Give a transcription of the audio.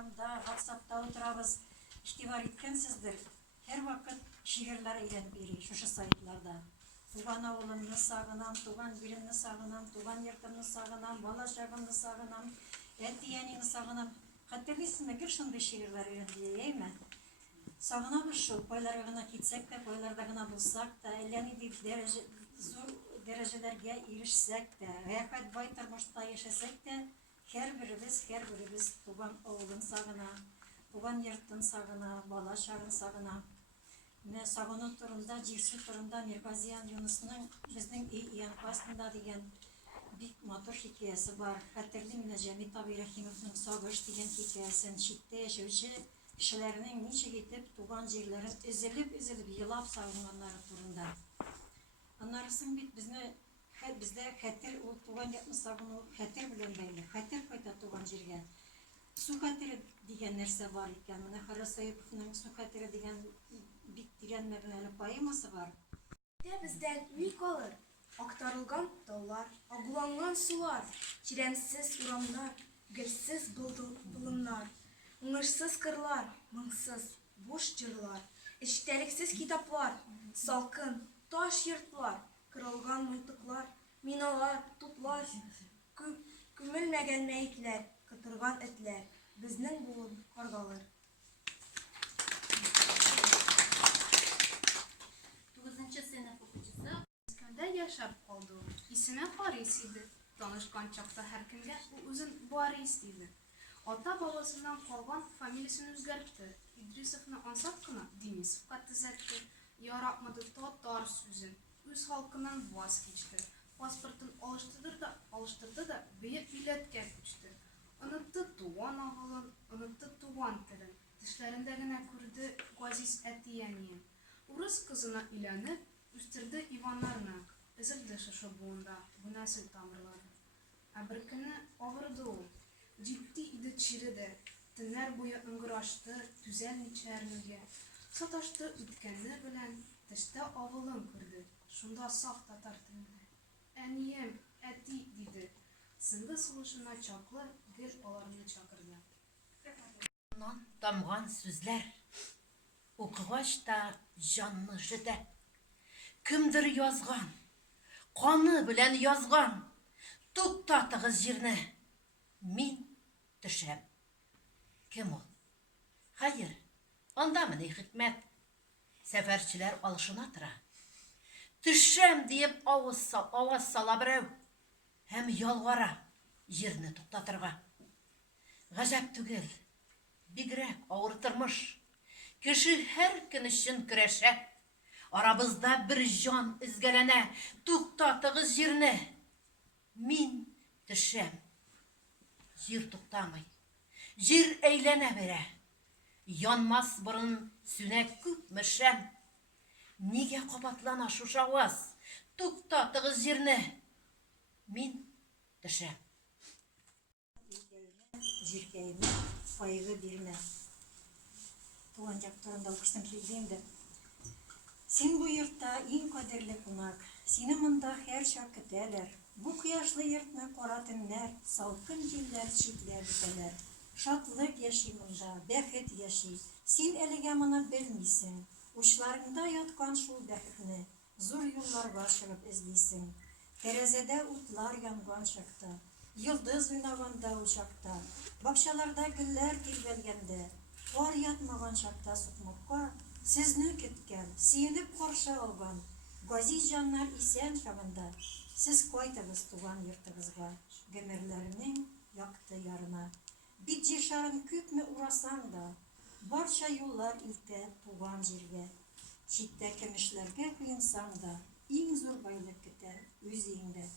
Instagram'da, WhatsApp'ta oturabız. İhtibar etkensizdir. Her vakit şiirler eğlenip biri şu saytlarda. Tuğan oğlumnu sağınam, tuğan birimni sağınam, tuğan yurtumnu sağınam, bala şağımni sağınam, etdiyenini sağınam. Hatırlısın mı? Şunday şiirler öğrendiği mi? Sağınamız şu, koylarına gitsek de, koylarda bulsak da, ellerini zor derecelerge erişsek de, hayat baytırmışta yaşasak da, her birimiz tuğan oğlun sağına, tuğan yurtun sağına, bala şağın sağına. Ne sağının turunda, cirsi turunda Mirgaziyan Yunus'un bizden iyi aslında diyen bir motor hikayesi var. Hatırlayayım yine Cemil Tabi Rahimov'un Sağış diyen hikayesini şitte yaşayıcı kişilerinin niçe gidip tuğan yerlerin üzülüp yılap sağınanları turunda. Onlarısın bizde hatır o tuğan yapmış sağını hatır bilen beyli. Hatır koyda tuğan yerge. Su hatırı diyen nerse var iken, Karasayıpov'un su hatırı diyen diyen mebneli poeması var. Bizden büyük olur. Aktarılgan dağlar, agulangan sular, kiremsiz uramlar, gülsüz bulunlar, ыңышсыз kırlar, mıngsız, boş cırlar, eşiteliksiz kitaplar, salkın, taş yırtlar, kırılgan mıltıklar, minalar, tutlar, kümülmegen meyitler, kıtırgan etler, bizning bulun kargalar. 9. sınıf okuyucusu Özkön'de yaşap kaldı. İsmi Haris idi. Tanışkan çakta her kimge bu uzun Buharis idi. Ata babasından kalgan familiyasını özgertti. İdrisov'unu ansapkına Denisov katızetti. Yaratmadı Tatar sözün. Öz halkından vazgeçti. Pasportun alıştırdı da büyük milletke güçtü. Unuttu tuğan ağılın, unuttu tuğan tilin. Dişlerinde kurdu Gaziz Etiyeni'nin. Urus kızına ilanıp, üstürde ivanlarına, ezildi şaşabuğunda bu nesil tamırları. Bir ağırdı o, ciddi idi çiridi, tünler boyu ıngıraştı, düzen içermege. Sataştı ütkenli bilen, dişte avılın kırdı, şunda saf tatar tünle. Eniyem, eti dedi, sındı sılışına çaklı, gül olarını çakırdı. Ondan damgan sözler. Okuğaç da canlı jide. Kimdir yazgan, kanı bilen yazgan, tuktatığız yerine min düşem. Kim ol? Hayır, onda mı ne hikmet? Seferçiler alışına tıra. Düşem deyip avaz sala birev. Hem yalvara yerini tuktatırga. Gacap tügel, bigrek ağırtırmış. Kişi her gün için küreşe, arabızda bir can izgelene, tuktatığız yerine, min düşem. Yer tuktamay, yer eylene bere, yanmaz burun sünek küpmüşem. Nige kapatlana şu şavaz, tuktatığız yerine, min düşem. Jirkeyimi, payığı birine. Tuğancak turunda okuştum bildiğimde. Sen bu yurtta en kaderli konak, seni mında her şak küteler. Bu kıyaşlı yurtna koratınlar, salkın ciller çitler biteler. Şatlık yaşay mında, beket yaşay. Sen elegamını bilmeysin. Uçlarında yatkan şu beketini, zor yollar başırıp izleysin. Terezede utlar yangan şakta, yıldız oynaganda uçakta, bakşalarda güller tilbelgende, var yatmagan şakta sıkmakka, sizni kütken, siyinip karşı algan, gaziz canlar isen şağında, siz koydunuz tuğan yırtığızga, gömerlerinin yaktı yarına. Bir ceşarın küpme uğrasan da, barça yollar ilte tuğan jirge, çitte kemişlerge kıyınsan da, en zor baylık küte, özeyinde.